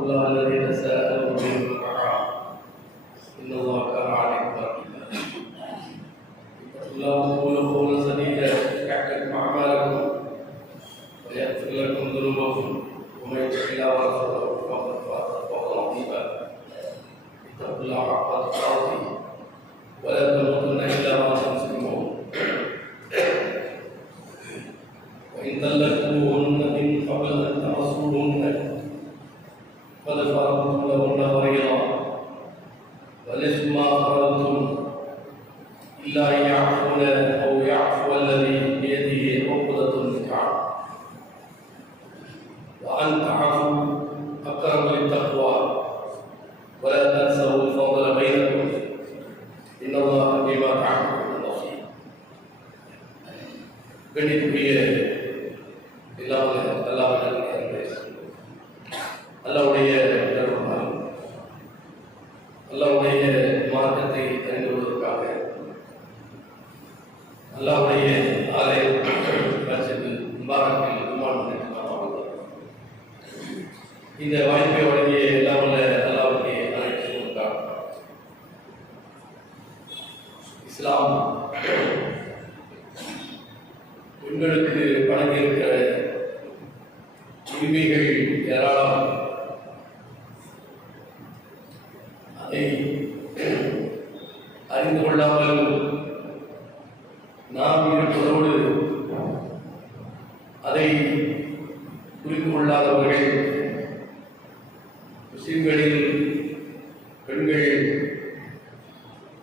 الله الذي تساءلون به والأرحام إن الله كان عليكم رقيبا. اتقوا الله وقولوا قولا سديدا يصلح لكم أعمالكم ويغفر لكم ذنوبكم ومن يطع الله ورسوله فقد فاز فوزا عظيما. اتقوا الله حق تقاته ولا تموتن إلا وأنتم مسلمون. وإن طلقتموهن من قبل أن تمسوهن قد فرضتم لهن فريضة ونصف ما فرضتم إلا أن يعفون أو يعفو الذي بيده عقدة النكاح وأن تعفوا أقرب للتقوى ولا تنسوا الفضل بينكم إن الله بما تعملون بصير. கணிப்புடைய அல்லாஹ்வுடைய அல்லாஹ்வுடைய மார்க்கத்தை அறிந்து கொள்வதற்காக அல்லாஹ்வுடைய ஆலய மஸ்ஜித் முபாரக்கில் இந்த வாய்ப்பை வழங்கிய அல்லாஹ்வுக்கு அழைத்து கொடுத்தார். இஸ்லாம் பெண்களுக்கு வழங்கியிருக்கிற உரிமைகள் ஏராளம். அதை அறிந்து கொள்ளாமல் நாம் இருப்பதோடு அதை புரிந்து கொள்ளாதவர்கள் முஸ்லிம்களில் பெண்கள்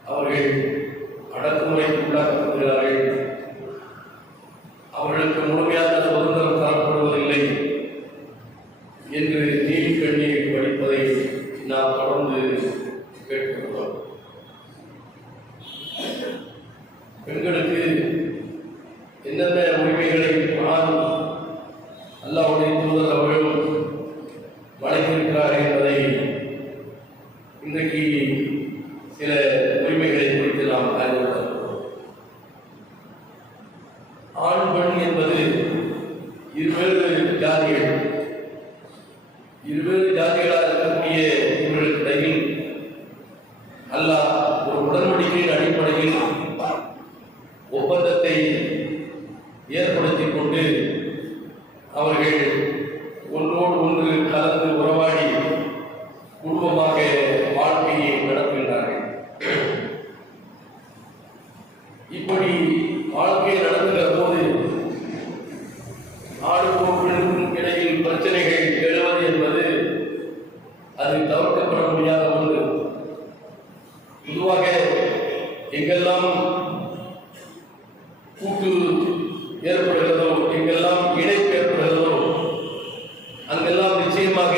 அவர்கள் அடக்குமுறைக்கு உள்ளாக்கப்படுகிறார்கள். அவர்களுக்கு முழுமையான சுதந்திரம் தரப்படுவதில்லை என்று நீதி கண்ணீர் படிப்பதை நாம் தொடர்ந்து கேட்கிறோம். பெண்களுக்கு எந்தெந்த உரிமைகளை அல்லாஹ்வுடைய தூதர் அவர்களும் வழங்கியிருக்கிறார் என்பதை இன்றைக்கு சில உரிமைகளை குறித்து நாம் அறிந்து கொள்கிறோம். ஆண் பெண் என்பது இருவேறு ஜாதிகள், இருவேறு ஜாதிகளாக இருக்கக்கூடிய இவர்களுக்கு இடையில் அல்லாஹ் ஒரு உடன்படிக்கையின் அடிப்படையில் ஒப்பந்தத்தை ஏற்படுத்திக் கொண்டு அவர்கள் ஒன்றோடு ஒன்று கலந்து உறவாடி குடும்பமாக வாழ்க்கையை நடத்துகின்றார்கள். இப்படி வாழ்க்கை நடத்துகிற போது ஆணுக்கும் பெண்ணுக்கும் இடையில் பிரச்சனைகள் எழுவது என்பது அது தவிர்க்கப்பட முடியாத ஒன்று. பொதுவாக எங்கெல்லாம் கூட்டு ஏற்படுகிறதோ, எங்கெல்லாம் இணைப்பு ஏற்படுகிறதோ, அங்கெல்லாம் நிச்சயமாக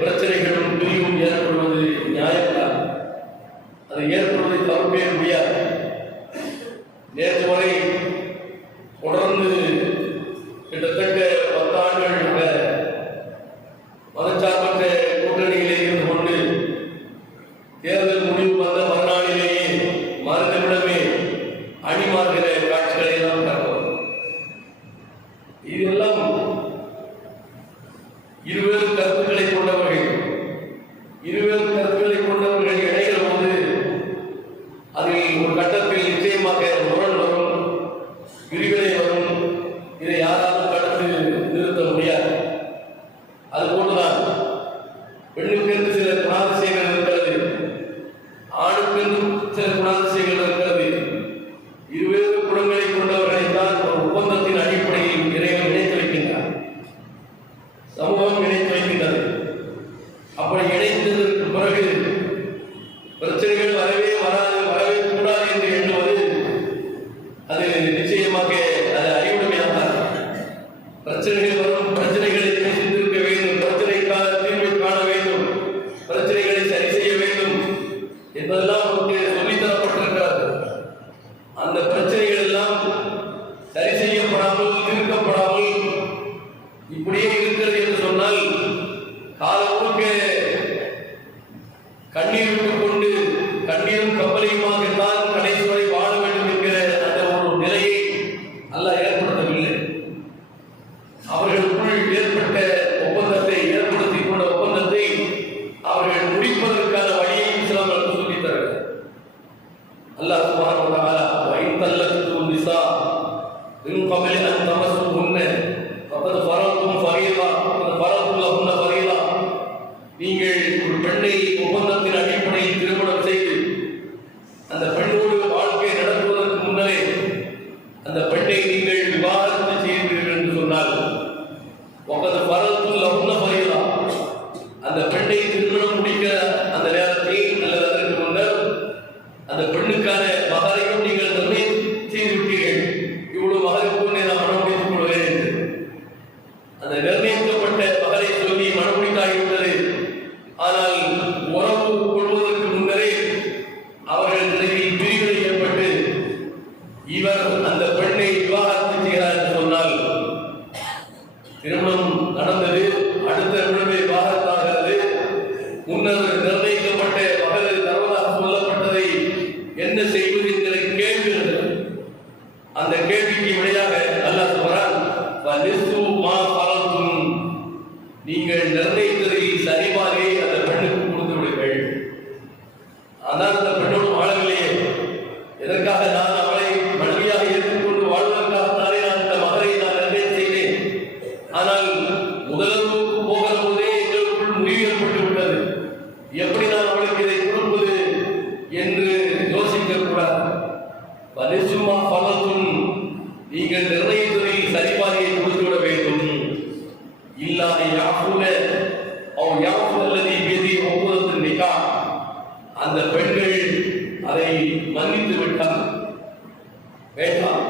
பிரச்சனைகளும் பிரிவும் ஏற்படுவது நியாயம்தான். அது ஏற்படுவதை தவிர்க்கவே முடியாது. நேற்று வரை தொடர்ந்து கிட்டத்தட்ட 10 ஆண்டுகள் மதச்சார்பற்ற கூட்டணியிலே இருந்து கொண்டு தேர்தல் முடிவு வந்த மறுநாளிலேயே மறுநிமிடமே அணிமாறுகிற காட்சிகளை எல்லாம் பார்க்கிறோம். இதெல்லாம் இருவேறு கருத்துக்களை கொண்டவர்கள் இணைகிற போது அதில் ஒரு கட்டத்தில் நிச்சயமாக முரண் வரும், விரிவினை வரும். இதை யாராலும் கடந்து நிறுத்த முடியாது. அதுபோன்றுதான் பெண்ணுக்கு என்று சில குணாதிசயங்கள் இருக்கிறது, ஆணுக்கு சில குணாதிசயங்கள் இருக்கிறது. இருவேறு குணங்களை கொண்டவர்களை தான் ஒரு ஒப்பந்தத்தின் அடிப்படையில் இறைவன் இணைத்து வைக்கின்றார், சமூகம் இணைத்து வைக்கின்றது. அப்படி இணைத்ததற்கு பிறகு பிரச்சனைகள் வரவே கூடாது என்று எண்ணுவது அது நிச்சயமாக அது அறிவுடைமையாக பிரச்சனைகள் வரும், பிரச்சனைகளை சிந்திக்க வேண்டும், பிரச்சனைக்கான தீர்வை காண வேண்டும், பிரச்சனைகளை சரி செய்ய வேண்டும் என்பதெல்லாம் நமக்கு சொல்லித்தரப்பட்டிருக்கிறது. அந்த பிரச்சனைகள் எல்லாம் சரி செய்யப்படாமல் தீர்க்கப்படாமல் இப்படியே இருக்கிறது என்று சொன்னால் காலம் முழுக்க நீங்கள் நிர்ணயித்ததில் சரிபார்வையை அந்த பெண்ணுக்கு கொடுத்து விடுங்கள். ஆனால் அந்த பெண்ணோடு வாழவில்லையே, எதற்காக நான் அவளை மனைவியாக ஏற்றுக்கொண்டு வாழ்வதற்காகத்தானே நான் இந்த மகரை நான் நிர்ணயம் செய்தேன். ஆனால் முதலுக்கு போகிற போதே எங்களுக்குள் முடிவு ஏற்பட்டு விட்டது. எப்படி நான் அவளுக்கு இதை கொடுப்பது என்று யோசிக்க கூடாது. பரிசுமா பலத்தும் நீங்கள் நிர்ணயித்ததில் சரிபார்வையை கொடுத்து விட வேண்டும். இல்லாத யாக்குல அவன் யாக்கு அல்லது விதி ஒப்புதத்தின் நிகா, அந்த பெண்கள் அதை மன்னித்து விட்டார். வேண்டாம்,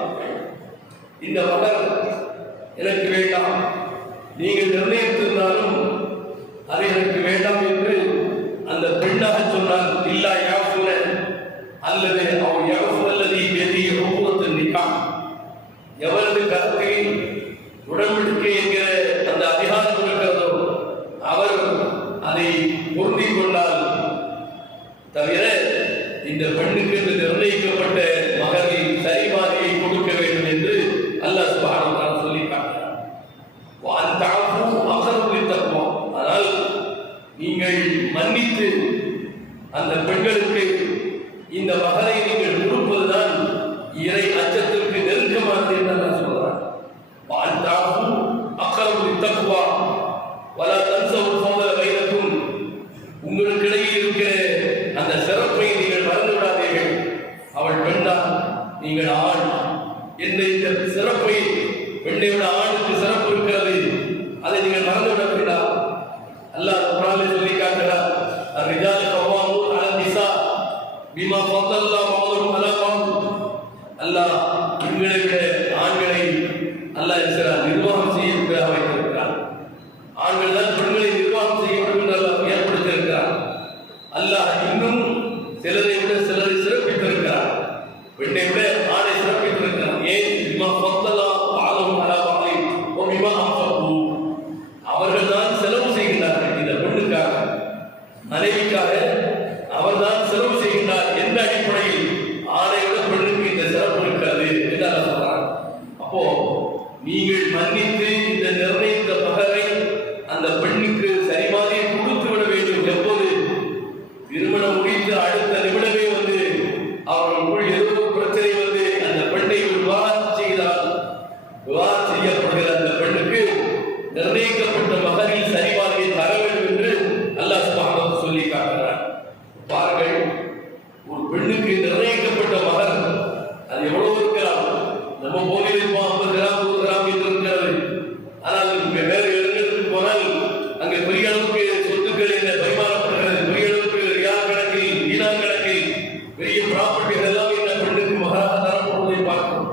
இந்த மகர் எனக்கு வேண்டாம், நீங்கள் நிர்ணயித்திருந்தாலும் அது எனக்கு வேண்டாம் என்று அந்த பெண்ணாக சொன்னால், இல்லா யாக்குல அல்லது அவன் யாக்கு அல்லது விதி ஒப்புதத்தின் நிகா, எவரது கருத்தில் உடன்படிக்கை என்கிற அந்த அதிகாரம் இருக்கிறதோ அவர் அதை பொருந்திக் கொண்டால் தவிர இந்த பெண்ணுக்கு என்று நிர்ணயிக்கப்பட்ட மகரில் சரிபார்வையை கொடுக்க வேண்டும் என்று அல்லாஹ் சுப்ஹானஹு வ தஆலா சொல்லி காட்டுகிறார். ஆனால் நீங்கள் மன்னித்து அந்த பெண்களுக்கு இந்த மகரை நீங்கள் கொடுப்பதுதான் இறை அச்சத்திற்கு நெருக்கமானது என்று அல்லாஹ் சொல்றார். உங்களுக்கிடையில் இருக்கிற அந்த சிறப்பை நீங்கள் மறந்து விடாதீர்கள். அவள் பெண்தான், நீங்கள் ஆண் என்ற இந்த சிறப்பை, பெண்ணை விட ஆணுக்கு சிறப்பு இருக்கிறது, அதை நீங்கள் மறந்து விட வேண்டாம். அல்லாஹ் குர்ஆனில் சொல்லி காட்டுகிறார், الرجال قوامون على النساء بما فضل الله بعضهم على بعض. அல்லாஹ் பெண்களை விட ஆண்களை அல்லாஹ் நிர்வாகம் செய்யக்கூடியதாக வைத்திருக்கிறார். ஆண்கள் தான் பெண்களை நிர்வாகம் செய்ய வேண்டும் என்று அல்லாஹ் ஏற்படுத்தியிருக்கிறார். அல்லாஹ் இன்னும் சிலரை விட சிலரை சிறப்பித்திருக்கிறார். பெண்ணை விட ஆணை சிறப்பித்திருக்கிறார். ஏன்? பிமா ஃபத்தலா பாலஹும் அலா பாலின் வ பிமா அன்ஃபகு. அவர்கள் தான் செலவு செய்கின்றார்கள் இந்த பெண்ணுக்காக, மனைவிக்காக அவர்தான் செலவு செய்கின்றார். எந்த அடிப்படையில்? ஆணை விட பெண்ணுக்கு இந்த சிறப்பு இருக்கிறது என்று அல்லாஹ் சொல்றார். அப்போ நீங்கள் மன்னித்து இந்த நிர்ணயித்த மகரை அந்த பெண்ணுக்கு சரிமாதிரி கொடுத்து விட வேண்டும். எப்போது? திருமணம் முடித்து அடுத்த நிமிடமே வந்து அவர்களுக்குள் ஏதோ பிரச்சனை வந்து அந்த பெண்ணை விவாகம் செய்தால், விவாகம் செய்யப்படுகிற அந்த பெண்ணுக்கு நிர்ணயிக்கப்பட்ட மகரில் சரிபார்வையை தர வேண்டும் என்று அல்லாஹ் சுப்ஹானஹு சொல்லி காட்டுகிறார். பாருங்கள், ஒரு பெண்ணுக்கு நிர்ணயிக்கப்பட்ட மகர் அது எவ்வளவு இருக்கலாம்? நம்ம போகிற 50 கிராம் 100 கிராம் என்று இருக்கிறது. ஆனால் இங்கே வேறு இடங்களுக்கு போனால் அங்கே பெரிய அளவுக்கு சொத்துக்கள் என்ன பரிமாறப்படுகிறது, பெரிய அளவுக்கு ரியால் கணக்கில் தீனார் கணக்கில் பெரிய ப்ராப்பர்ட்டிகள் எல்லாம் இந்த பெண்ணுக்கு மகராக தரப்படுவதை பார்க்கிறோம்.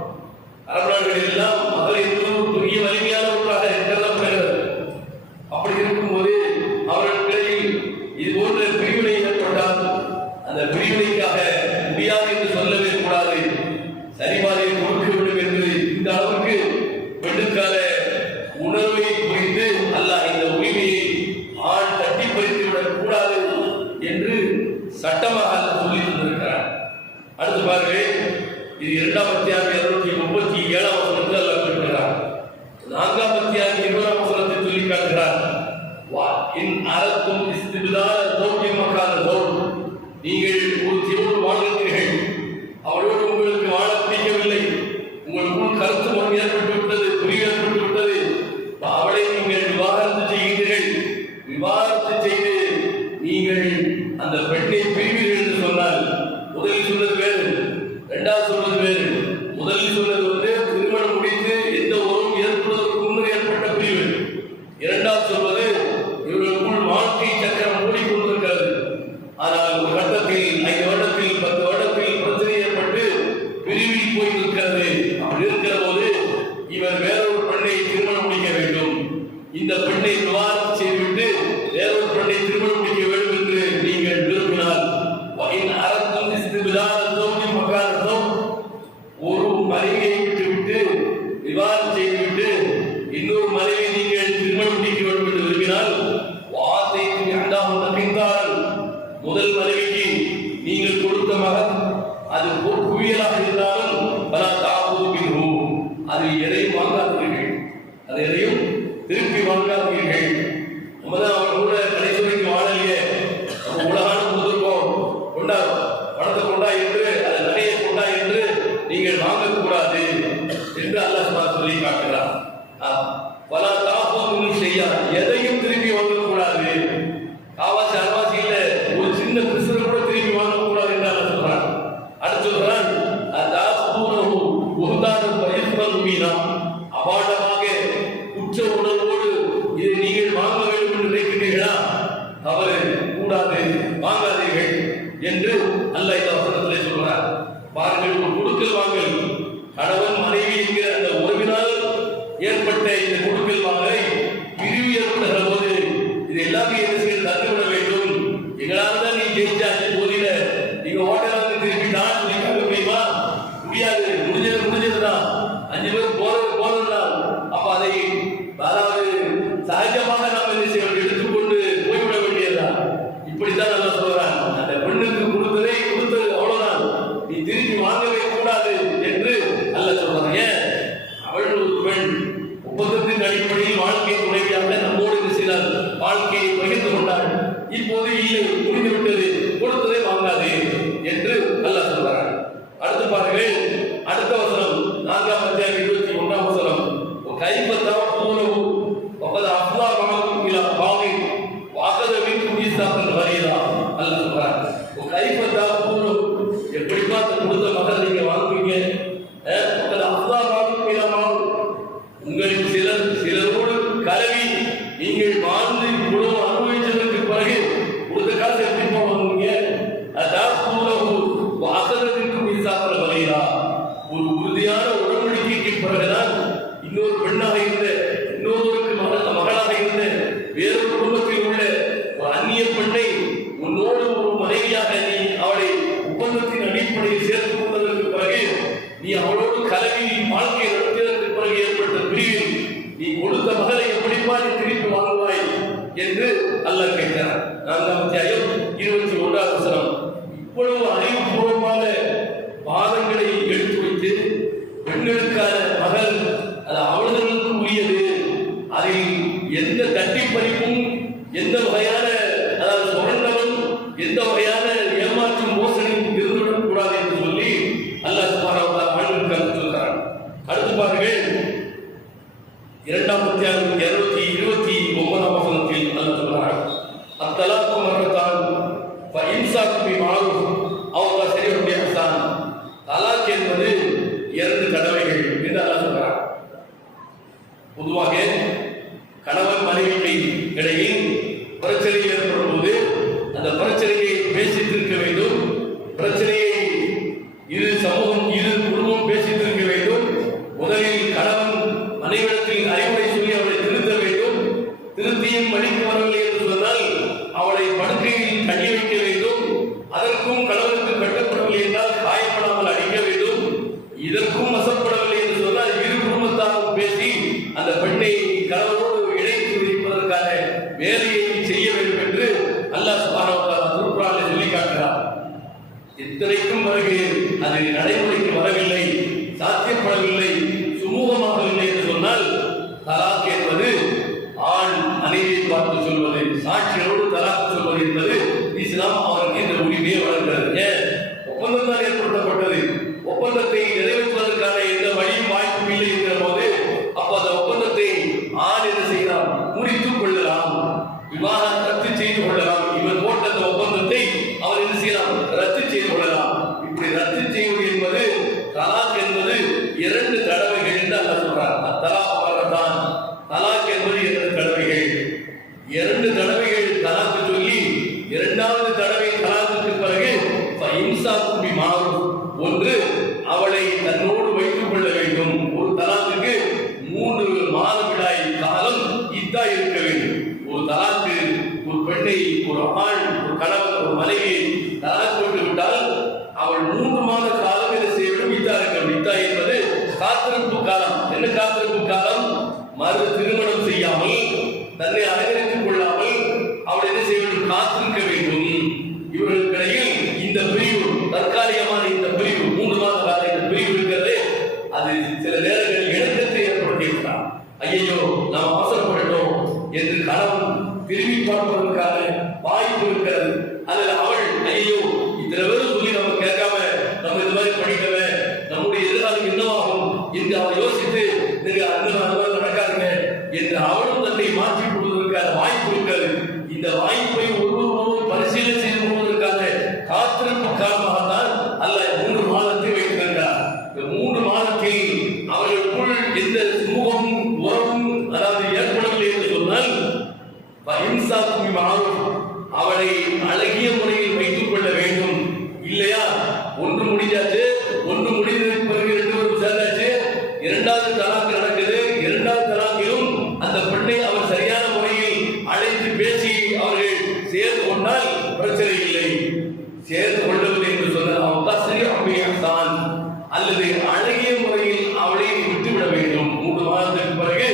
அரபு நாடுகளில் எல்லாம் மகள் என்பது ஒரு பெரிய வலிமையான ஒன்றாக கருதப்படுகிறது. அப்படி இருக்கும்போது அவர்களுக்கிடையில் இது போன்ற பிரிவினை ஏற்பட்டால் அந்த பிரிவினைக்காக முடியாது என்று சொல்லவே கூடாது. சரிபார்வையை கொடுக்க வேண்டும் என்று இந்த அளவுக்கு பெண்ணுக்கான உணர்வை புரிந்து அல்லாஹ் இந்த உரிமையை ஆண் தட்டி பறித்து விடக் கூடாது என்று சட்டமாக அல்லாஹ் சொல்லி தந்திருக்கிறார். அடுத்து பாருங்க, இது 2ஆம் அத்தியாயம் 237ஆம் வசனத்தில் அல்லாஹ் சொல்கிறார். 4ஆம் அத்தியாயம் 20ஆம் வசனத்தில் சொல்லி காட்டுகிறார். இன் அரத்தும் இஸ்திப்தால தௌஜின் மகான தௌஜ், நீங்கள் ஒரு ஜீவனோடு வாழ்கிறீர்கள், அவளோடு உங்களுக்கு வாழ பிடிக்கவில்லை, உங்களுக்குள் கருத்து மனம் ஏற்பட்டு விட்டது, புரிய ஏற்பட்டு விட்டது, அவளை நீங்கள் விவாகரத்து செய்கிறீர்கள். விவாகரத்து செய்து நீங்கள் அந்த பெண்ணை பிரிவீர்கள் என்று சொன்னால் முதலில் சொன்னது வேறு, இரண்டாவது சொன்னது வேறு. முதலில் சொன்னது வந்து திருமணம் முடித்து எந்த உறவும் ஏற்படுவதற்கு முன்னர் ஏற்பட்ட பிரிவு. இரண்டாவது சொல்வது இவர்களுக்குள் வாழ்க்கை சக்கரம் ஓடிக்கொண்டிருக்கிறது. ஆனால் ஒரு கட்டத்தில் 5 வருடத்தில் 10 வருடத்தில் பிரச்சனை ஏற்பட்டு பிரிவில் போய் நிற்கிறது. அப்படி இருக்கிற போது இவர் வேறொரு பெண்ணை திருமணம் முடிக்க வேண்டும், இந்த பெண்ணை விவாதம் செய்துவிட்டு வேறொரு பெண்ணை திருமணம் முடிக்க வேண்டும் என்று நீங்கள் விரும்பினால் ஒரு மனைவியை விட்டுவிட்டு விவாதம் செய்துவிட்டு இன்னொரு மனைவி நீங்கள் திருமணம் முடிக்க வேண்டும் என்று விரும்பினால் முதல் மனைவிக்கு நீங்கள் கொடுத்த மகன் அது குவியலாக இருந்தாலும் பல தாக்குதல் அதில் எதையும் வாங்காதீர்கள், அதை எதையும் திருப்பி வாங்காதீர்கள். இப்போது இல்லை, முடிந்து விட்டது, கொடுத்ததை வாங்காது என்று அல்லாஹ் சொல்றார். அடுத்து பாருங்கள், அடுத்த வசனம் 4ஆம் அத்தியாயம் 21ஆம் வசனம். கைப்பத்தா பூனவு வகத அஃலா மஅக்கும் இலா பாகின் வஅகத மின்கும் மீசாகன் கலீலா. அல்லாஹ் சொல்றார், கைப்பத்தா பூனவு, எப்படி பார்த்து கொடுத்த மகள் நீங்க வாங்குவீங்க? வகத அஃலா மஅக்கும் இலா பாகின், உங்களில் சிலரோடு கலவி நீங்கள் வாழ்ந்து இவ்வளவு அனுபவிச்சதற்கு பிறகு கொடுத்த காசு எப்படி போவாங்க? அதான் பூனவு வஅகத மின்கும் மீசாகன் கலீலா. ஒரு உறுதியான உடன்படிக்கைக்கு பிறகுதான் இன்னொரு பெண்ணாக இருந்த, இன்னொருவருக்கு மகளாக இருந்த, வேறொரு குடும்பத்தில் உள்ள ஒரு அந்நிய பெண்ணை உன்னோடு ஒரு மனைவியாக நீ அவளை ஒப்பந்தத்தின் அடிப்படையில் சேர்த்துக் கொண்டதற்கு பிறகு, நீ அவளோடு கலவி வாழ்க்கை நடத்தியதற்கு பிறகு ஏற்பட்ட பிரிவில் நீ கொடுத்த மகளை எப்படிப்பா நீ திருப்பி வாங்குவாய் என்று அல்லாஹ் கேட்கிறார். 4ஆம் அத்தியாயம் 21ஆம் வசனம். இவ்வளவு அறிவுபூர்வமான வாதங்களை எடுத்து வைத்து பெண்களுக்கான மகள் அது அவர்களுக்கு உரியது, அதில் எந்த தட்டிப்பறிப்பும், எந்த வகையான அதாவது சுரண்டலும், எந்த வகையான ஏமாற்றும் மோசடியும் இருந்துவிடக் கூடாது என்று சொல்லி அல்லாஹ் சுப்ஹானஹு வ தஆலா ஆண்களுக்கு சொல்கிறார். அடுத்து பாருங்கள், 2ஆம் அத்தியாயம் 229ஆம் வசனத்தில் அல்லாஹ் சொல்கிறார், அத்தலாக்கு மர்ரத்தான் ஃபஇம்சாக்கு பிமஅரூஃப் அவ் தஸ்ரீஹும் பிஇஹ்சான். தலாக் என்பது 2 தடவைகள் என்று அல்லாஹ் சொல்கிறார். பொதுவாக கணவன் மனைவிக்கு இடையில் பிரச்சனை ஏற்படும் போது அந்த பிரச்சனையை பேசித்திருக்க வேண்டும். பிரச்சனையை இரு சமூகம், இரு குடும்பம் பேசித்திருக்க வேண்டும். முதலில் கணவன் மனைவிடத்தில் அறிவுரை சொல்லி அவளை திருத்த வேண்டும். திருத்தியும் வழிக்கு வரவில்லை என்று சொன்னால் அவளை படுக்கையில் தண்ணி வைக்க வேண்டும். அதற்கும் கணவனுக்கு கட்டப்படவில்லை என்றால் காயப்படாமல் அடிக்க வேண்டும். இதற்கும் வசப்படவில்லை என்று சொன்னால் இரு குடும்பத்தாரும் பேசி அந்த பெண்ணை கணவனோடு இணைத்து வைப்பதற்கான வேலையை செய்ய வேண்டும் என்று அல்லாஹ் சுப்ஹானஹு வ தஆலா திருக்குர்ஆனில் சொல்லி காட்டுகிறார். இத்தனைக்கும் பிறகு அது நடைமுறைக்கு வரவில்லை, சாத்தியப்படவில்லை, சுமூகமாகவில்லை என்று சொன்னால் தலாக் என்பது ஆண் மனைவியை பார்த்து சொல்வது, சாட்சியோடு தலாக் சொல்வது என்பது இஸ்லாம் அவருக்கு இந்த உரிமையை வழங்குகிறது. ஏன்? ஒப்பந்தம் தான் ஏற்படுத்தப்பட்டது. ஒப்பந்தத்தை நிறைவேற்றுவதற்கான எந்த வழியும் வாய்ப்பும் இல்லை என்கிற போது அப்ப அந்த ஒப்பந்தத்தை ஆண் என்ன செய்யலாம்? முறித்துக் கொள்ளலாம், விவாகம் ரத்து செய்து கொள்ளலாம். இவன் போட்ட அந்த ஒப்பந்தத்தை அவர் என்ன செய்யலாம்? ரத்து செய்து கொள்ளலாம். இப்படி ரத்து செய்வது என்பது தலாக் என்பது 2 தடவைகள் என்று அல்லாஹ் சொல்றார். தலாக் மர்ரத்தான், தலாக் என்பது 2 தடவைகள். 2 தடவைகள் தலாக் சொல்லி 2வது தடவை தலாக்குக்கு பிறகு ஃபஇம்சாக்கு பிமஅரூஃப், ஒன்று அவளை தன்னோடு வைத்துக் கொள்ள வேண்டும். ஒரு தலாக்குக்கு 3 மாதவிடாய் காலம் இத்தா இருக்க வேண்டும். ஒரு தலாக்கு, ஒரு பெண்ணை, ஒரு ஆண், ஒரு கணவன், ஒரு மனைவியை தலாக் போட்டு விட்டால் அவள் 3 மாத காலம் என்ன செய்ய வேண்டும்? இத்தா இருக்க வேண்டும். இத்தா என்பது காத்திருப்பு காலம். என்ன காத்திருப்பு காலம்? மறு திருமணம் செய்யாமல், தன்னை அலங்கரித்துக் கொள்ளாமல் அவள் என்ன செய்ய வேண்டும்? காத்திருக்க வேண்டும். இவர்களுக்கிடையில் இந்த பிரிவு, தற்காலிகமான இந்த பிரிவு, 3 மாத கால இந்த பிரிவு இருக்கிறது, அது சில நேரங்களில் இணக்கத்தை ஏற்படுத்தியிருக்கிறார். ஐயோ நாம் அவசரப்பட்டோம் என்று கணவன் திரும்பி பார்ப்பதற்கான வாய்ப்பு இருக்கிறது. அதில் அவள் ஐயோ இத்தனை பேரும் சொல்லி நம்ம கேட்காம நம்ம இது மாதிரி படிக்கவே நம்முடைய எதிர்காலம் என்னவாகும் என்று அவள் யோசித்து நீங்க அந்த மாதிரி நடக்காதுங்க என்று அவளும் தன்னை மாற்றிக் கொள்வதற்கான வாய்ப்பு இருக்கிறது. இந்த வாய்ப்பை ஒருவரும் பரிசீலனை செய்து கொள்வதற்கான காத்திருப்பு காரணமாகத்தான் அல்லாஹ் 3 மாதத்தை வைத்திருக்கிறார். இந்த 3 மாதத்தில் அவர்களுக்குள் எந்த சுமூகமும் உறவும் அதாவது ஏற்படவில்லை என்று சொன்னால் ஃபஇம்சாக்கு பிமஅரூஃப், அவளை அழகிய முறையில் வைத்துக் கொள்ள வேண்டும். இல்லையா, ஒன்று முடிஞ்சாச்சு, ஒன்று முடிந்ததற்கு பிறகு 2 பேரும் சேர்ந்தாச்சு, 2வது தலாக் நடக்குது. 2வது தலாக்கிலும் அந்த பெண்ணை அவர் சரியான முறையில் அழைத்து பேசி அவர்கள் சேர்ந்து கொண்டால் பிரச்சனை இல்லை. சேர்ந்து கொள்வது என்று சொன்னால் அவன் தஸ்ரீஹும் பிஇஹ்சான், அல்லது அழகிய முறையில் அவளை விட்டுவிட வேண்டும். 3 மாதத்துக்கு பிறகு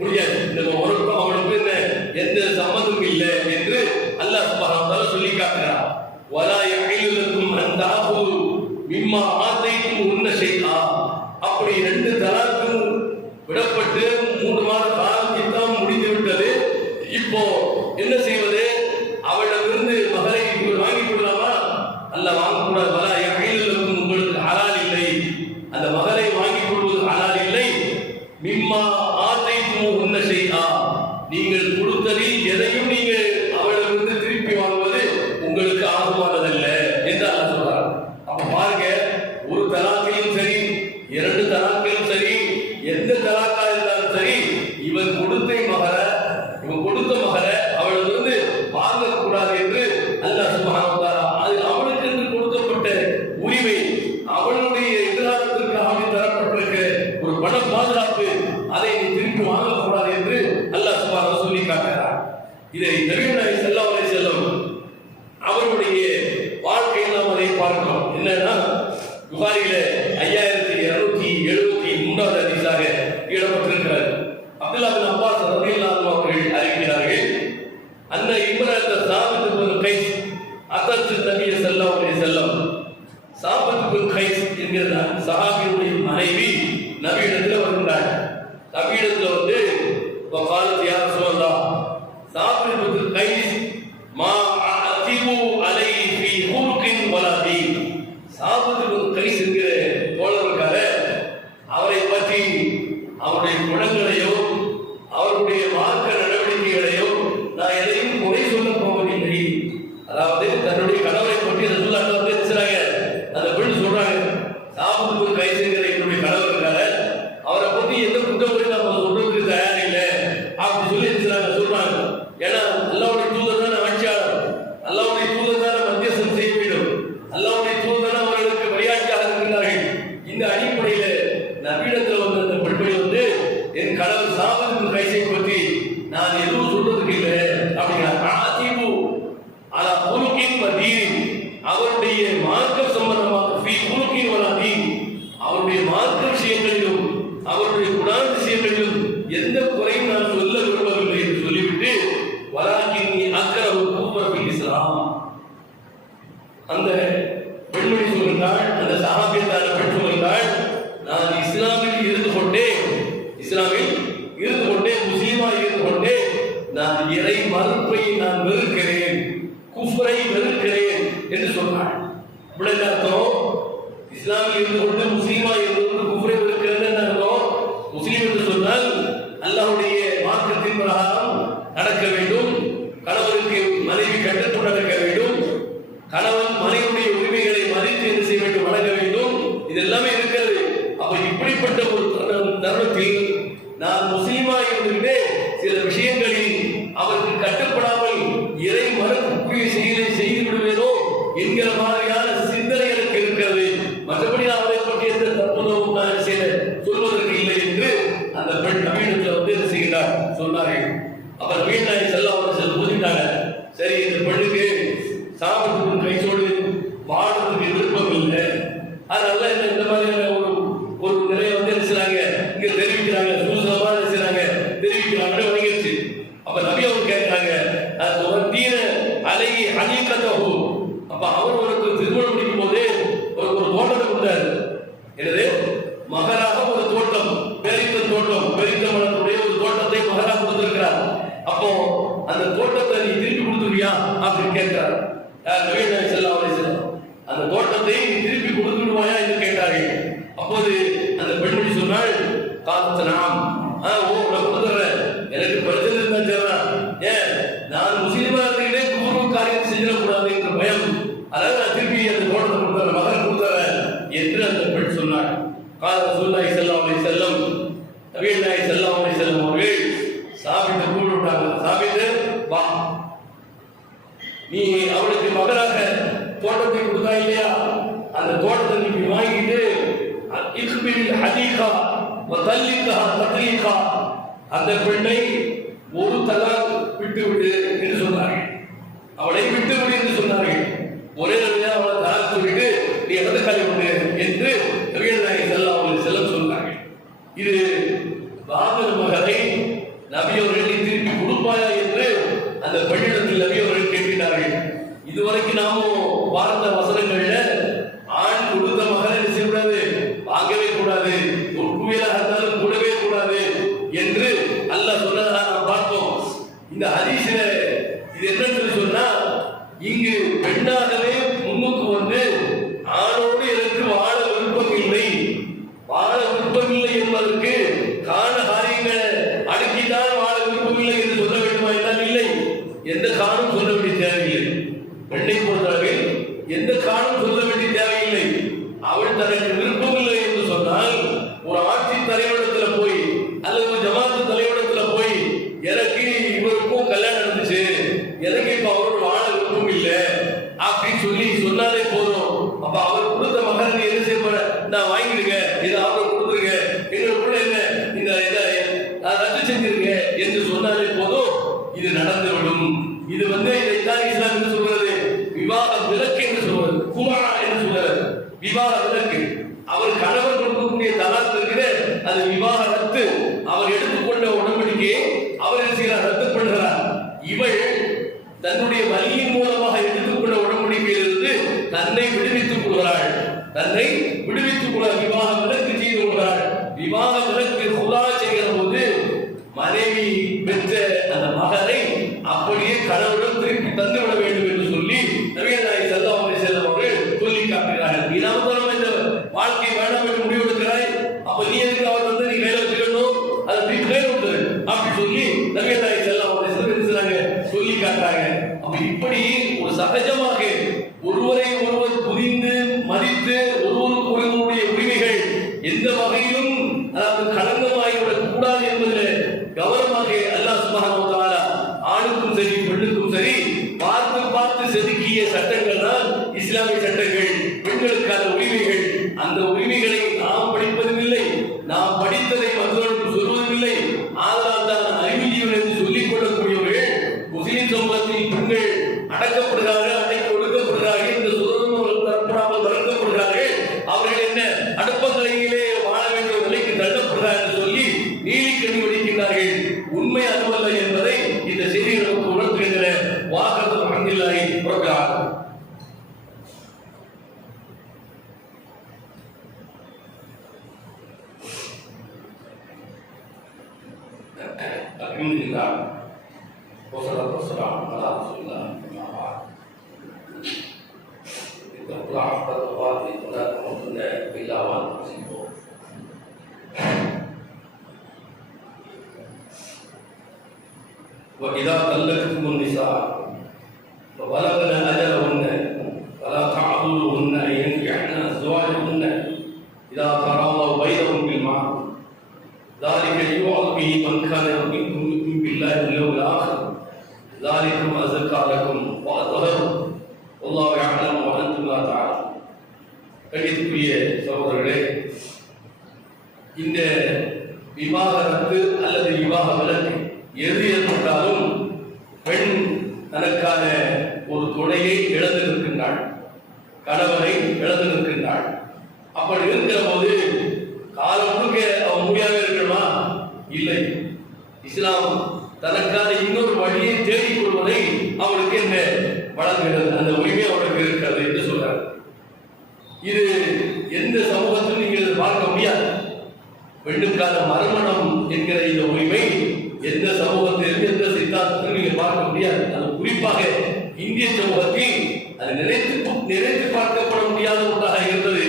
முடியாது, இந்த ஒருக்கும் அவளுக்கு எந்த சம்மதமும் இல்லை என்று அல்லாஹ் சுப்ஹானஹு வ தஆலா சொல்லி காட்டுகிறார். வலா யஹில்லு லக்கும் அன் தஅகுது மிம்மா ஆதைத்துமுன்ன ஷைஆ. அப்படி 2 தலாக்கும் விடப்பட்டு 3 மாத காலம் இத்தம் முடிந்து விட்டது. இப்போ என்ன செய்வது? அவளிடம் அல்லாஹ் வாங்கக்கூடாது. வலா யஹில்லுக்கும் உங்களுக்கு ஹலால் இல்லை, அந்த மகளை வாங்கிக் கொள்வது ஹலால் இல்லை. மிம்மா ஆதைத்துமுஹுன்ன ஷைஆ, நீங்கள் கொடுத்ததில் எதையும் நீங்கள் அவளிடமிருந்து திருப்பி வாங்குவது உங்களுக்கு ஆகுமானதல்ல என்று அல்லாஹ் சொல்றார். அப்ப பாருங்க, ஒரு தலாக்கிலும் சரி, இரண்டு தலாக்கிலும் சரி, எந்த தலாக்கா இருந்தாலும் சரி, இவன் கொடுத்த மகரை அவளிடமிருந்து வாங்கக்கூடாது என்று அல்லாஹ் சுப்ஹானஹு வ தஆலா அது அவளுக்கு என்று கொடுக்கப்பட்ட உரிமை, அவளுடைய எதிர்காலத்திற்காக தரப்பட்டிருக்கிற ஒரு பண பாதுகாப்பு, அதை நீ திருப்பி வாங்கக்கூடாது என்று அல்லாஹ் சுப்ஹானஹு சொல்லி காட்டுகிறார். இதை நபிகள் நாயகம் ஸல்லல்லாஹு அலைஹி வஸல்லம் அவருடைய வாழ்க்கையில் நாம் அதை பார்க்கிறோம். என்னன்னா, புகாரில 5273வது ஹதீஸாக இடம்பெற்றிருக்கிறது. அப்துல்லாஹ் பின் அப்பாஸ் ரலியல்லாஹு அன்ஹு அவர்கள் அறிவிக்கிறார்கள், அந்த இம்ரஅத் சாபித் பின் கைஸ் அத்தத்து நபி ஸல்லல்லாஹு அலைஹி வஸல்லம், சாபித் பின் கைஸ் என்கிற சஹாபியுடைய மனைவி நபியிடத்தில் வருகிறார். நபியிடத்தில் வந்து வகாலத் யா ரசூலல்லாஹ், சாபித் பின் கைஸ் மா அஅதிபு அலைஹி ஃபீ ஹுல்கின் வலா தீன், சாபித் பின் கைஸ் என்கிற தோழருக்காக அவரை பற்றி அவருடைய குணங்களையோ அவருடைய மார்க்க நடவடிக்கைகளையோ நான் எதையும் குறை சொல்ல போவதில்லை. அதாவது தன்னுடைய கணவரை பற்றி ரசூலுல்லாஹ் வந்து பேசுறாங்க. அந்த பெண் சொல்றாங்க, சாபித் பின் கைஸ் என்கிற என்னுடைய கணவர் இருக்காரு, அவரை பற்றி எந்த குற்றமுறை நம்ம சொல்றதுக்கு தயார் இல்லை அப்படி சொல்லி சொல்றாங்க. ஏன்னா அல்லாஹ்வுடைய தூதர் தான் ஆட்சியாளர், அல்லாஹ்வுடைய தூதர் தான் மத்தியஸ்தம் செய்ய வேண்டும், அல்லாஹ்வுடைய தூதர் தான் அவர்களுக்கு வழிகாட்டியாக இருக்கிறார்கள். இந்த அடிப்படையில் நபியிடத்தில் வந்து அந்த பெண்மணி வந்து என் கணவர் சாபித் பின் கைஸை பற்றி நான் எதுவும் சொல்றதுக்கு இல்லை அப்படிங்கிறார். ஆதிபு அலா குலுகின் வ தீன், அவருடைய மார்க்க சம்பந்தமாக ஃபீ குலுகின் வலா தீன், அவருடைய மார்க்க விஷயங்களிலும் அவருடைய குணாதிசயங்களிலும் எந்த குறையும் நான் சொல்ல விரும்பவில்லை என்று சொல்லிவிட்டு வலாக்கின்னி அக்ரஹு குஃப்ர ஃபில் இஸ்லாம், அந்த பெண்மணி சொல்கிறாள், அந்த சஹாபியத்தான பெண் சொல்கிறாள், நான் இஸ்லாமில் இருந்து கொண்டே முஸ்லீமாக இருந்து கொண்டே நான் இறை மறுப்பை நான் வெறுக்கிறேன், குஃப்ரை வெறுக்கிறேன் என்று சொன்னாள். இப்படி அர்த்தம், இஸ்லாமில் இருந்து கொண்டு முஸ்லீமாக இருந்து கொண்டு குஃப்ரை வெறுக்கிறேன் அர்த்தம். முஸ்லீம் என்று சொன்னால் அல்லாஹ்வுடைய மார்க்கத்தின் பிரகாரம் நடக்க வேண்டும், கணவருக்கு மனைவி கட்டுப்பட்டு நடக்க வேண்டும், கணவன் மனைவியுடைய உரிமைகளை மதித்து என்ன செய்ய வேண்டும், வழங்க வேண்டும், இது எல்லாமே இருக்கிறது. அப்ப இப்படிப்பட்ட ஒரு தருணத்தில் நான் முஸ்லீமாக இருந்துகிட்டே சில விஷயங்களில் அவருக்கு கட்டுப்படாமல் இறை மறுப்புக்குரிய செயலை செய்து விடுவேனோ என்கிற மாதிரியான சிந்தனை எனக்கு இருக்கிறது. மற்றபடி அவரை பற்றி எந்த தப்புதவும் நான் சொல்வதற்கு இல்லை என்று அந்த பெண் நவீனத்தில் வந்து என்ன செய்கிறார் சொன்னார்கள். அப்ப நபீன் நாயகம் ஸல்லல்லாஹு அலைஹி வஸல்லம் புரிஞ்சிட்டாங்க, சரி இந்த பெண்ணுக்கு சாபித் பின் கைஸோடு வாழறதுக்கு விருப்பம் இல்லை, அதனால இந்த மாதிரியான ஒரு நிறைய வந்து என்ன செய்றாங்க, இங்க தெரிவிக்கிறாங்க, சூசகமா என்ன செய்றாங்க, தெரிவிக்கிறாங்கன்னு வழங்கிடுச்சு. அப்ப நபி அவங்க கேட்கிறாங்க, தீன அலைஹி ஹனீகத்தஹு, அப்ப அவர் ஒரு திருமணம் முடிக்கும் போதே ஒரு தோட்டத்தை கொடுத்தாரு. என்னது, மகராக ஒரு தோட்டம், பேரித்த தோட்டம், பேரித்த மரத்துடைய ஒரு தோட்டத்தை மகராக கொடுத்திருக்கிறார். அப்போ அந்த தோட்டத்தை நீ திருப்பி கொடுத்துருவியா அப்படின்னு கேட்கிறார். நபி ஸல்லல்லாஹு அலைஹி வஸல்லம், அந்த தோட்டத்தை நீ திருப்பி கொடுத்துடுவாயா என்று கேட்டார்கள். அப்போது அந்த பெண்மணி சொன்னாள், காலத்து நாம் நான் கொடுத்துறேன், எனக்கு பிரச்சனை இருந்தா சொல்றேன், ஏன் நான் முஸ்லீமா இருந்துகிட்டே குஃப்ரு காரியம் செஞ்சிடக்கூடாது என்ற பயம், அதாவது நான் திருப்பி அந்த தோட்டத்தை கொடுத்துறேன், மகன் கொடுத்துறேன் என்று அந்த பெண் சொன்னாள். கால ரசூலுல்லாஹி ஸல்லல்லாஹு அலைஹி வஸல்லம், நபிகள் நாயகம் ஸல்லல்லாஹு அலைஹி வஸல்லம் அவர்கள் சாபித்தை கூப்பிட்டாங்க, சாபித்து வா, நீ அவளுக்கு மகனாக தோட்டத்தை கொடுத்தா இல்லையா, அந்த தோட்டத்தை நீ வாங்கிட்டு இக்பில் ஹதீகா வ தல்லிகா தத்லீகா, அந்த பெண்ணை ஒரு தலாக் விட்டுவிடு என்று சொன்னார்கள், அவளை விட்டுவிடு என்று சொன்னார்கள். ஒரே தடவையாக அவளை தலாக் சொல்லிட்டு நீ இடது காலி விடு என்று நபிகள் நாயகம் ஸல்லல்லாஹு அலைஹி வஸல்லம் சொன்னார்கள். இது வாங்கின மகளை நபி அவர்கள் திருப்பி கொடுப்பாயா என்று அந்த பெண்ணிடத்தில் நபி அவர்கள் கேட்கிறார்கள். இதுவரைக்கும் நாமும் பார்த்த வசனங்கள்ல ஆண் கொடுத்த மகளை செய்யக்கூடாது, வாங்கவே கூடாது, உட்குவியலாக இருந்தாலும் கூடவே கூடாது என்று அல்லாஹ் சொன்னதாக நாம் பார்த்தோம். இந்த ஹதீஸ்ல இது என்னன்னு சொன்னா, இங்கு பெண்ணாகவே முன்னுக்கு வந்து எந்த காரணம் சொல்ல வேண்டிய தேவையில்லை. பெண்ணை பொறுத்தளவில் எந்த காரணம் சொல்ல வேண்டிய தேவையில்லை. அவள் தனக்கு விருப்பமில்லை என்று சொன்னால் ஒரு ஆட்சி தலைவரிடத்தில் போய் அல்லது ஒரு ஜமாத்து தலைவரிடத்தில் போய் எனக்கு இவருக்கும் கல்யாணம் நடந்துச்சு, எனக்கு இப்ப அவரோட வாழ விருப்பம் இல்லை அப்படின்னு சொல்லி சொன்னாலே போதும். அப்ப அவர் கொடுத்த மகன் என்ன செய்ய போற, நான் வாங்கிடுங்க, இதை அவரை கொடுத்துருங்க, எங்களுக்குள்ள என்ன இந்த ரத்து செஞ்சிருங்க என்று சொன்னாலே போதும், இது நடந்துவிடும். இது இதைத்தான் இஸ்லாம் என்று சொல்றது விவாக விலக்கு என்று சொல்வது, குமாரா என்று சொல்றது விவாக விலக்கு. அவர் கணவர் கொடுக்கக்கூடிய தலாக் இருக்கிற அது விவாக ரத்து. அவர் எடுத்துக்கொண்ட உடன்படிக்கையை அவர் என்ன செய்கிறார், ரத்து பண்ணுகிறார். இவள் தன்னுடைய வலியின் மூலமாக எடுத்துக்கொண்ட உடன்படிக்கையிலிருந்து தன்னை விடுவித்துக் கொள்கிறாள். தன்னை விடுவித்துக் கொள்கிறார், விவாக விலக்கு செய்து கொள்கிறாள். விவாக விலக்கு குலா செய்கிற போது மனைவி பெற்ற அந்த மகனை அப்படியே கணவரிடம் திருப்பி தந்துவிட வேண்டும் என்று சொல்லி நபிகள் நாயகம் ஸல்லல்லாஹு அலைஹி வஸல்லம் அவர்கள் சொல்லி காட்டுகிறார்கள். நீ நாம இந்த வாழ்க்கை வேண்டாம் என்று முடிவெடுக்கிறாய், அப்ப நீ எதுக்கு அவர் நீ கையில வச்சுக்கணும், அதை திருப்பி கையில விட்டுரு அப்படி சொல்லி நபிகள் நாயகம் ஸல்லல்லாஹு அலைஹி வஸல்லம் சொல்லி காட்டுறாங்க. அப்ப இப்படி ஒரு சகஜமாக ஒருவரை ஒருவர் புரிந்து மதித்து ஒருவருக்கு ஒருவருடைய உரிமைகள் எந்த வகையிலும் அதாவது களங்கமாகிவிடக் கூடாது என்பதில் கவனமாக அல்லாஹ் சுப்ஹானஹு வ தஆலா ஆணுக்கும் சரி பெண்ணுக்கும் சரி பார்த்து பார்த்து செதுக்கிய சட்டங்கள் தான் இஸ்லாமிய சட்டங்கள், பெண்களுக்கான உரிமைகள். அந்த உரிமைகளை நாம் படிப்பதும் இல்லை, நாம் படித்ததை மற்றவர்களுக்கு சொல்வதும் இல்லை. ஆனால் தான் அறிவியல் என்று சொல்லிக் கொள்ளக்கூடியவர்கள் முஸ்லிம் சமூகத்தில் பெண்கள் அடக்கப்படுகிறார்கள், அடக்கி ஒடுக்கப்படுகிறார்கள், இந்த சுதந்திரம் தரப்படாமல் மறுக்கப்படுகிறார்கள். அவர்கள் என்ன அடுப்பங்கரையிலே வாழ வேண்டிய நிலைக்கு தள்ளப்படுகிறார் என்று சொல்லி நீலிக்கண்ணி வடிக்கின்றார்கள். உண்மை அதுவல்ல என்பதை இந்த செய்தி நமக்கு உணர்த்துகின்றன. வாகத்து அல்ஹம்துலில்லாஹி ரப்பில் ஆலமீன். அல்ஹம்துலில்லாஹ் வஸ்ஸலாத்து வஸ்ஸலாமு அலா ரசூலில்லாஹ் அம்மா பஅத். இத்தகுல்லாஹ் ஹக்க துகாத்திஹி வ லா தமூத்துன்ன இல்லா வ அன்தும் முஸ்லிமூன். وإذا طلقتم النساء فبلغن أجلهن فلا تعضلوهن أن ينكحن أزواجهن إذا تراضوا بينهم بالمعروف ذلك يوعظ به من كان منكم يؤمن بالله واليوم الآخر ذلكم أزكى لكم وأطهر والله يعلم وأنتم لا تعلمون. கணிதக்குரிய சகோதரர்களே, இந்த விவாகரத்து அல்லது விவாக விலக்கு எது ஏற்பட்டாலும் பெண் தனக்கான ஒரு துணையை இழந்து நிற்கின்றாள், கணவனை இழந்து நிற்கின்றாள். அப்படி இருக்கிற போது காலம் முழுக்க அவன் முடியாம இருக்கணுமா? இல்லை. இஸ்லாம் தனக்கான இன்னொரு வழியை தேடிக் கொள்வதை அவளுக்கு என்ன வழங்குகிறது, அந்த உரிமை அவளுக்கு இருக்கிறது என்று சொல்றார். இது எந்த சமூகத்திலும் நீங்கள் பார்க்க முடியாது. பெண்ணுக்கான மறுமணம் என்கிற இந்த உரிமை எந்த சமூகத்திலும் எந்த சித்தாந்தத்திலும் நீங்கள் பார்க்க முடியாது. அது குறிப்பாக இந்திய சமூகத்தில் அது நினைத்து பார்க்கப்பட முடியாத ஒன்றாக இருந்தது.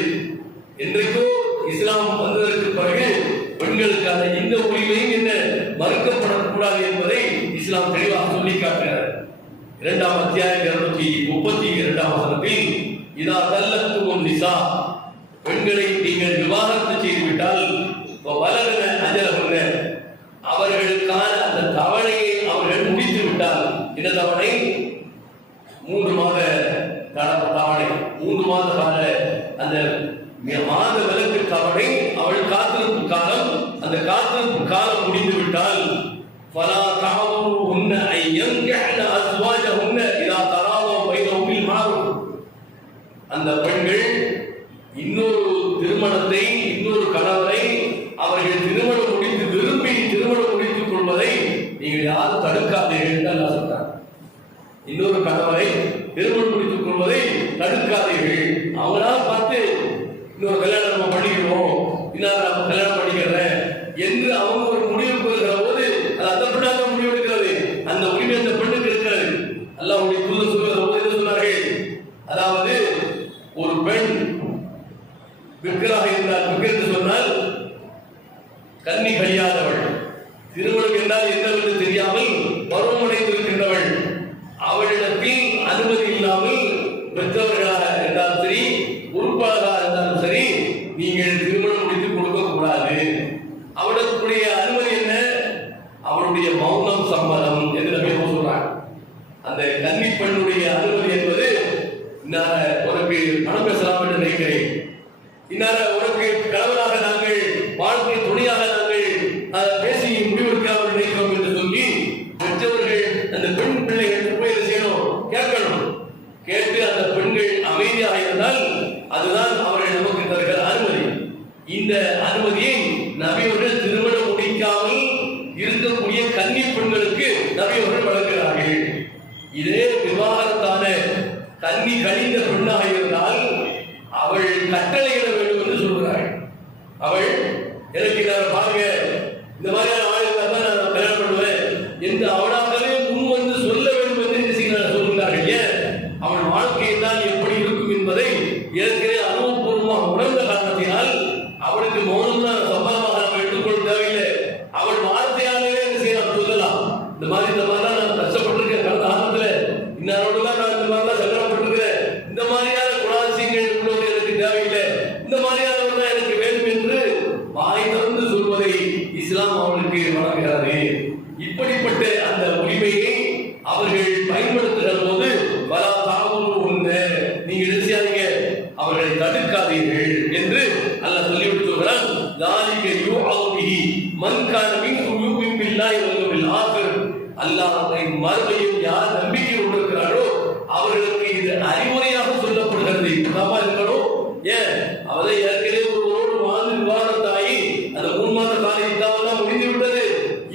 என்றைக்கோ இஸ்லாம் வந்ததற்கு பிறகு பெண்களுக்கான இந்த உரிமையும் என்ன மறுக்கப்படக்கூடாது என்பதை இஸ்லாம் தெளிவாக சொல்லி காட்டுகிறார். 2ஆம் அத்தியாயம் 232ஆம் வசனத்தில் இதா தல்லத்தும் நிசா, பெண்களை நீங்கள் விவாகரத்து செய்துவிட்டால் வலகன அஜலகுன்ன, அவர்களுக்கான அந்த தவணையை அவர்கள் முடித்து விட்டால். இந்த தவணை 3 மாத தவணை, 3 மாத கால அந்த மாத விலக்கு தவணை அவள் காத்திருப்பு காலம், அந்த காத்திருப்பு காலம் முடிந்து விட்டால் ஃபலா தஹவுஹுன்ன ஐயன்கஹ்ன அஸ்வாஜஹுன்ன இதா தராதவு பைனஹும் பில் மஅரூஃப். அந்த பெண்கள் இன்னொரு திருமணத்தை, இன்னொரு கணவரை அவர்கள் திருமணம் முடித்து விரும்பி திருமணம் முடித்துக் கொள்வதை நீங்கள் யாரும் தடுக்காதீர்கள் என்று அல்லாஹ் சொல்றார். இன்னொரு கணவரை திருமணம் முடித்துக் கொள்வதை தடுக்காதீர்கள். அவங்களால பார்த்து இன்னொரு கல்யாணம் நம்ம பண்ணிக்கிறோம், இன்னொரு நம்ம கல்யாணம் பண்ணிக்கிறேன் என்று அவங்க ஒரு முடிவு பெறுகிற போது அது அந்த பெண்ணாக முடிவு எடுக்கிறது. அந்த உரிமை அந்த பெண்ணுக்கு இருக்கிறது. அல்லாஹ்வுடைய தூதர் சொல்கிற போது என்ன சொன்னார்கள்? அதாவது ஒரு பெண் விக்கராக இருந்தால், விக்கர் என்று சொன்னால் கன்னி கழியாதவள், திருமணம் என்றால் என்னவென்று தெரியாமல் பருவமடைந்திருக்கின்றவள், அந்த கன்னி பெண்ணுடைய அனுமதி என்பது உனக்கு மனம் பேசலாம் என்று நினைக்கிறேன், உனக்கு கணவனாக நாங்கள் வாழ்க்கை துணையாக நாங்கள் பேசி முடிவெடுக்காமல் நினைக்கிறோம் என்று சொல்லி பெற்றவர்கள் அந்த பெண் பிள்ளைகள் போய் செய்யணும், கேட்கணும். கேட்டு அந்த பெண்கள் அமைதியாக இருந்தால் அதுதான் அவர்கள் நமக்கு தருகிற அனுமதி. இந்த அனுமதியை நபியவர்கள் திருமணம் முடிக்காமல் இருக்கக்கூடிய கன்னி பெண்களுக்கு நபியவர்கள் வழங்குகிறார்கள். இதே விவாகரத்தான கன்னி கழிந்த பெண்ணாக இருந்தால் அவள் கட்டளையிட வேண்டும் என்று சொல்கிறாள். அவள் எனக்கு பாருங்க இந்த மாதிரியான ஆளுநர் தான் நான் கல்யாணம் பண்ணுவேன் என்று அவளாகவே முன் வந்து சொல்ல வேண்டும் என்று சொல்கிறார்கள். ஏன்? அவள் வாழ்க்கையை தான் எப்படி இருக்கும் என்பதை ஏற்கனவே அனுபவபூர்வமாக உணர்ந்த காரணத்தினால் அவளுக்கு மௌனம் தான் சம்பளமாக நம்ம எடுத்துக்கொள்ள தேவையில்லை. அவள் வார்த்தையாகவே என்ன செய்யலாம், சொல்லலாம். இந்த மாதிரிலாம் நான் கஷ்டப்பட்டிருக்கேன், கடந்த காலத்தில் இன்னொருலாம் நான் இந்த மாதிரிலாம் சங்கடப்பட்டிருக்கிறேன், இந்த மாதிரியான குணாதிசயங்கள் உள்ளவர்கள் எனக்கு தேவையில்லை, இந்த மாதிரியானவர்கள் தான் எனக்கு வேண்டும் என்று வாய் திறந்து சொல்வதை இஸ்லாம் அவர்களுக்கு வழங்குகிறது. இப்படிப்பட்ட அந்த உரிமையை அவர்கள் பயன்படுத்துகிற போது பல தாவூர் உண்மை நீங்க நினைச்சாதீங்க, அவர்களை தடுக்காதீர்கள் என்று அல்லாஹ் சொல்லிவிட்டு சொல்கிறான். ذَلِكَ يُوعَظُ بِهِ مَنْ كَانَ مِنْكُمْ يُؤْمِنُ بِاللَّهِ وَالْيَوْمِ الْآخِرِ. அல்லாஹ்வை மறுமையில் யார் நம்பிக்கை கொண்டிருக்கிறாரோ அவர்களுக்கு இது அறிவுரையாக சொல்லப்படுகிறது. நாம இருக்கணும். ஏன்? அவளை ஏற்கனவே ஒருவரோடு வாழ்ந்து விவாதத்தாகி அந்த 3 மாத காலம் முடிந்து விட்டது.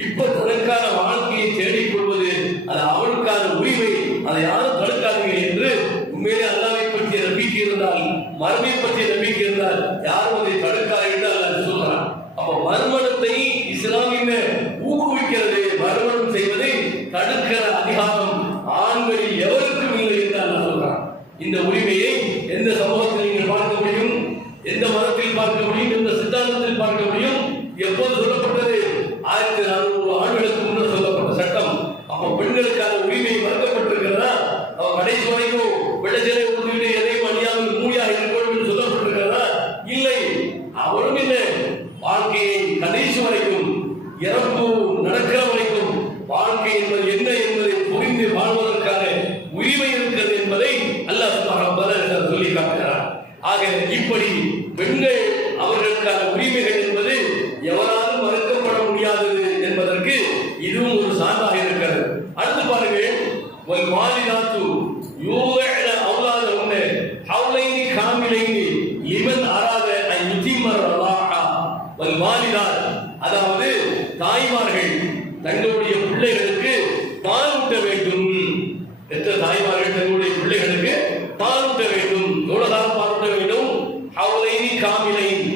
இப்ப தனக்கான வாழ்க்கையை தேடிக்கொள்வது அது அவளுக்கான உரிமை, அதை யாரும் தடுக்காதீங்க என்று உண்மையிலே அல்லாஹ்வை பற்றிய நம்பிக்கை இருந்தால், மறுமை பற்றிய நம்பிக்கை இருந்தால் யாரும் அதை தடுக்காது என்று அல்லாஹ் சொல்றான். அப்ப மறுமணத்தை இஸ்லாமிய ஊக்குவிக்கிறது. மறுமணம் செய்வதை தடுக்கிற அதிகாரம் ஆண்களில் எவருக்கும் இல்லை என்று அல்லாஹ் சொல்றான். இந்த உரிமையை எந்த சமூகத்தில் நீங்கள் பார்க்க முடியும், எந்த மதத்தில் பார்க்க முடியும், எந்த சித்தாந்தத்தில் பார்க்க முடியும்? எப்போது சொல்லப்பட்டது? 1400 ஆண்டுகளுக்கு முன்னர் சொல்லப்பட்ட சட்டம். அப்ப பெண்களுக்கான உரிமை மறுக்கப்பட்டிருக்கிறதா? அவன் கடைசி வரைக்கும் விளைச்சலை உறுதியிட எதையும் அணியாமல் மூடியாக இருக்கணும் என்று சொல்லப்பட்டிருக்கிறதா? இல்லை. அவரும் இல்லை. வாழ்க்கையை கடைசி வரைக்கும், இறப்பு நடக்கிற வரைக்கும் வாழ்க்கை என்பது என்ன என்பதை புரிந்து வாழ்வதற்கான உரிமை இருக்கிறது என்பதை அல்லாஹ் சுப்ஹானஹு வ தஆலா சொல்லி காட்டுகிறார். ஆக இப்படி பெண்கள் அவர்களுக்கான உரிமைகள் என்பது எவராலும் மறுக்கப்பட முடியாதது என்பதற்கு இதுவும் ஒரு சான்றாக இருக்கிறது. அடுத்து பாருங்கள், வல்வாலிதாத்து யூதஅன அவுலாதஹுன்ன ஹவுலைனி காமிலைனி லிமன் அராத அன் யுதிம்ம ரலாஹா. வல்வாலிதாத் அதாவது தாய்மார்கள் தங்களுடைய பிள்ளைகளுக்கு பால் ஊட்ட வேண்டும். எத்தனை தாய்மார்கள் தங்களுடைய பிள்ளைகளுக்கு பால் ஊட்ட வேண்டும்? எவ்வளவு பால் ஊட்ட வேண்டும்? ஹவுலைனி காமிலைன்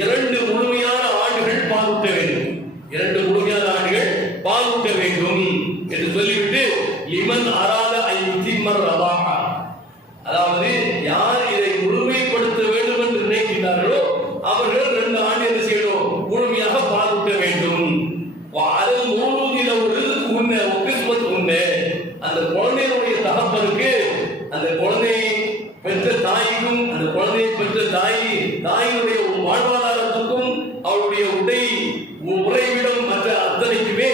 2 முழுமையான ஆண்டுகள் பால் ஊட்ட வேண்டும். 2 முழுமையான ஆண்டுகள் பால் ஊட்ட வேண்டும் என்று சொல்லிவிட்டு லிமன் அராத அன் யுதிம்ம ரலாஹா, அதாவது யார் இதை முழுமைப்படுத்த வேண்டும் என்று நினைக்கிறார்களோ அவர்கள் 2 ஆண்டு என்ன செய்யணும்? முழுமையாக பால் ஊட்ட வேண்டும். அதன் மூலூதில ஒரு உண்மை ஒப்பிஸ்மத் உண்மை. அந்த குழந்தையினுடைய தகப்பனுக்கு அந்த குழந்தையை பெற்ற தாய்க்கும் அந்த குழந்தையை பெற்ற தாயினுடைய வாழ்வாதாரத்துக்கும் அவருடைய உறைவிடம் மற்ற அத்தனைக்குமே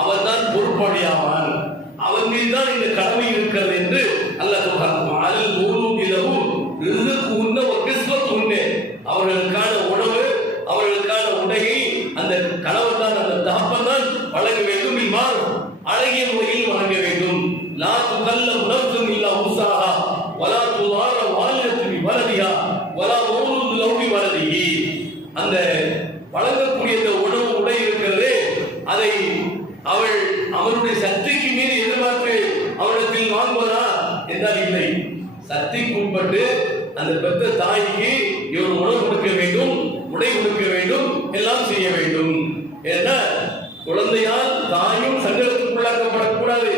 அவன் தான் பொறுப்பாளியாவான். அவன் மீது தான் இந்த கடமை இருக்கிறது என்று அல்லாஹ் சொல்கிறான். அதில் மூலூதிலவும் ரிஸ்க் ஒப்பிஸ்மத் உண்மை. அவர்களுக்கான உணவு, அவர்களுக்கான உடையை அந்த கணவன் தான், அந்த தகப்பன் தான் வழங்க வேண்டும். அழகிய முறையில் வழங்க வேண்டும். லா துகல்லமு நஃப்ஸுன் இல்லா உஸாஹா வலா துதார வாலிதத்து பிவலதிஹா வலா மௌலூது லஹு பிவலதிஹி. அந்த வழங்கக்கூடிய இந்த உணவு உடை இருக்கிறது, அதை அவளுடைய சக்திக்கு மீறி எதிர்பார்த்து அவளிடத்தில் வாங்குவதா என்றால் இல்லை. சக்திக்கு உட்பட்டு அந்த பெற்ற தாய்க்கு இவர் உணவு கொடுக்க வேண்டும், உடை கொடுக்க வேண்டும், எல்லாம் செய்ய வேண்டும். ஏன்னா குழந்தையால் தாயும் சங்கடத்துக்குள்ளாக்கப்படக்கூடாது,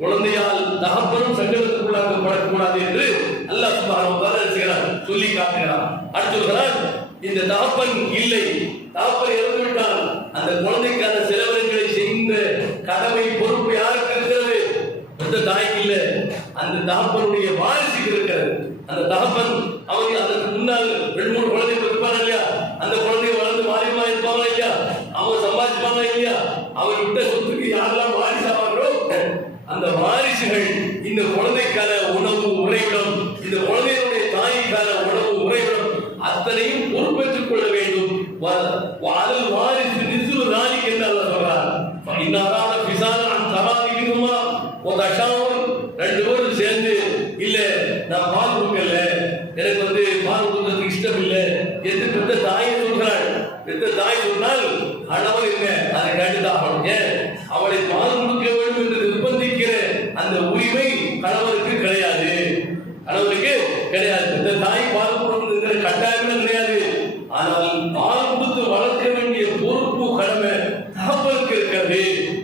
குழந்தையால் தகப்பனும் சங்கடத்துக்குள்ளாக்கப்படக்கூடாது என்று அல்லாஹ் சுப்ஹானஹு வ தஆலா சொல்லி காட்டுகிறார். அடுத்து சொல்கிறார், இந்த தகப்பன் இல்லை, தகப்பன் இறந்து விட்டால் அந்த குழந்தைக்கான செலவினங்களை செய்த கடமை பொறுப்பு யாருக்கு இருக்கிறது? அந்த தாய்க்கு இல்லை, அந்த தகப்பனுடைய வாரிசுக்கு இருக்கிறது. அந்த தகப்பன் அவன் அதற்கு முன்னால் 2-3 குழந்தைகள் இருப்பாங்க இல்லையா? அந்த குழந்தை வளர்ந்து வாரியமா இருப்பாங்க இல்லையா? அவங்க சம்பாதிப்பாங்க இல்லையா? அவர் விட்ட சொத்துக்கு யாரெல்லாம் வாரிசு ஆவார்களோ அந்த வாரிசு வாரிசுகள் இந்த குழந்தைக்கான உணவு உறைவிடம், இந்த குழந்தையினுடைய தாய்க்கான உணவு உறைவிடம் அத்தனையும் பொறுப்பேற்றுக் கொள்ள வேண்டும். வாரிசு நிசுறு தானிக்கு என்று அல்லாஹ் சொல்றார். இன்னாரான பிசாலான் தராதிக்குமா ஒரு அஷாவும் ரெண்டு பேரும் சேர்ந்து இல்ல நான் பால் கொடுக்கல, எனக்கு பால் கொடுக்கறதுக்கு இஷ்டம் இல்லை என்று பெற்ற தாயை சொல்கிறாள். பெற்ற தாய் சொன்னால் கணவன் என்ன அதை கேட்டுதான். ஏன் அவளை பால் கொடுக்க வேண்டும் என்று நிர்பந்திக்கிற அந்த உரிமை கணவனுக்கு கிடையாது, கணவனுக்கு கிடையாது. இந்த தாய் பால் கொடுக்கிற கட்டாயமே கிடையாது. ஆனால் பால் கொடுத்து வளர்க்க வேண்டிய பொறுப்பு கடமை தகப்பனுக்கு இருக்கிறது.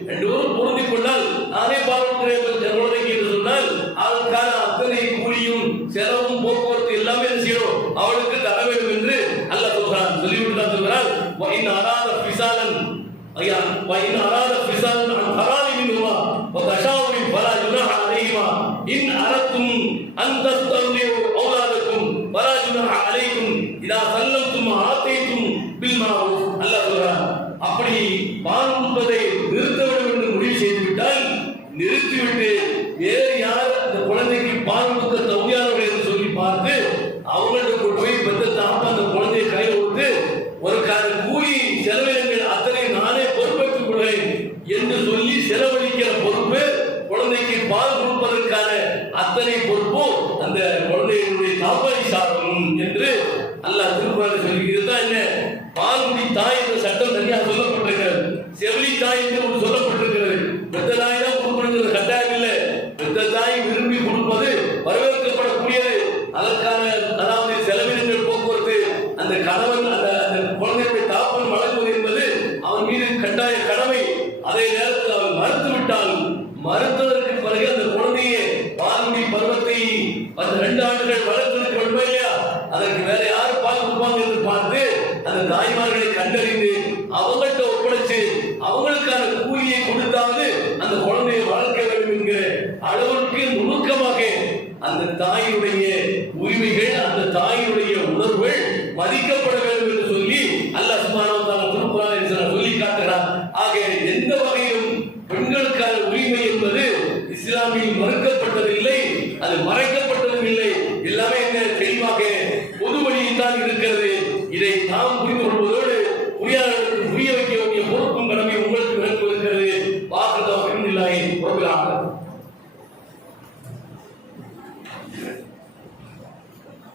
ரெண்டு பேரும் பொருந்திக் கொண்டால் நானே பால் கொடுக்கிறேன் குழந்தைக்கு என்று சொன்னால் அவளுக்கான அத்தனை கூலியும் செலவும் போக்குவரத்து எல்லாமே செய்யணும், அவளுக்கு தர வேண்டும் என்று அல்லாஹ் சொல்கிறான். சொல்லிவிட்டு தான் சொல்கிறான், وَإِنْ أَرَادَ فِصَالًا عَنْ تَرَاضٍ مِنْهُمَا وَتَشَاوُرٍ فَلَا جُنَاحَ عَلَيْهِمَا إِنْ أَرَدتُّمْ أَنْ تَسْتَرْضِعُوا أَوْلَادَكُمْ وَلَا جُنَاحَ عَلَيْكُمْ إِذَا سَلَّمْتُمْ مَا آتَيْتُمْ بِالْمَعْرُوفِ. அல்லாஹ் சொல்றான், அப்படி பால் கொடுப்பதை நிறுத்த வேண்டும் என்று முடிவு செய்துவிட்டால் நிறுத்திவிட்டு வேறு யார் அந்த குழந்தைக்கு பால் கொடுக்க தகுதியானவர்கள் என்று சொல்லி பார்த்து அவங்கள்ட்ட கொண்டு போய் பெற்ற தாப்பா அந்த குழந்தையை கையில் கொடுத்து ஒரு கூலி செலவினங்கள் அத்தனை நானே பொறுப்பேற்றுக் கொள்வேன் என்று சொல்லி செலவழிக்கிற பொறுப்பு குழந்தைக்கு பால் கொடுப்பதற்கான அத்தனை பொறுப்பும் அந்த குழந்தையினுடைய தாப்பனை சாரும் என்று அல்லாஹ் திருக்குறானில் சொல்லி. இதுதான் என்ன பால் குடி தாய் என்ற சட்டம் தனியாக சொல்லப்பட்டிருக்கிறது. செவிலி தாய் என்று ஒன்று சொல்லப்பட்டிருக்கிறது. பெற்ற தாய் தான் கொடுக்கணுங்கிற கட்டாயம் இல்லை. பெற்ற தாய் விரும்பி கொடுப்பது வரவேற்கப்படக்கூடியது. அதற்கான அதாவது செலவினங்கள் போக்குவரத்து அந்த கணவன் அந்த குழந்தையுடைய தாப்பன் வழங்குவது என்பது அவன் மீது கட்டாய கடமை. அதே நேரத்தில் அவன் மறுத்துவிட்டால் மறுத்ததற்கு பிறகு அந்த குழந்தையை பால்குடி பருவத்தை 2 ஆண்டுகள் வளர்த்ததற்கு வேண்டுமா இல்லையா, அதற்கு வேற யாரு பால் கொடுப்பாங்க என்று பார்த்து அந்த தாய்மார்களை கண்டறிந்து அவங்கள்ட்ட ஒப்படைச்சு அவங்களுக்கான கூலியை கொடுத்தாவது அந்த குழந்தையை வளர்க்க வேண்டும் என்கிற அளவிற்கு நுணுக்கமாக அந்த தாயினுடைய உரிமைகள், அந்த தாயினுடைய உணர்வுகள் மதிக்கப்பட வேண்டும் என்று சொல்லி அல்லாஹ் சுப்ஹானஹு வ தஆலா திருக்குர்ஆனில் சொல்லி காட்டுகிறார். ஆக எந்த வகையிலும் பெண்களுக்கான உரிமை என்பது இஸ்லாமில் மறுக்கப்பட்டதில்லை, அது மறைக்கப்பட்டதும் இல்லை. எல்லாமே என்ன தெளிவாக பொது வழியில் தான் இருக்கிறது. இதை நாம் புரிந்து கொள்வதோடு புரியாதவர்களுக்கு புரிய வைக்க வேண்டிய பொறுப்பும் கடமை உங்களுக்கு விளக்குவதற்கிறது. வாக்குறுதி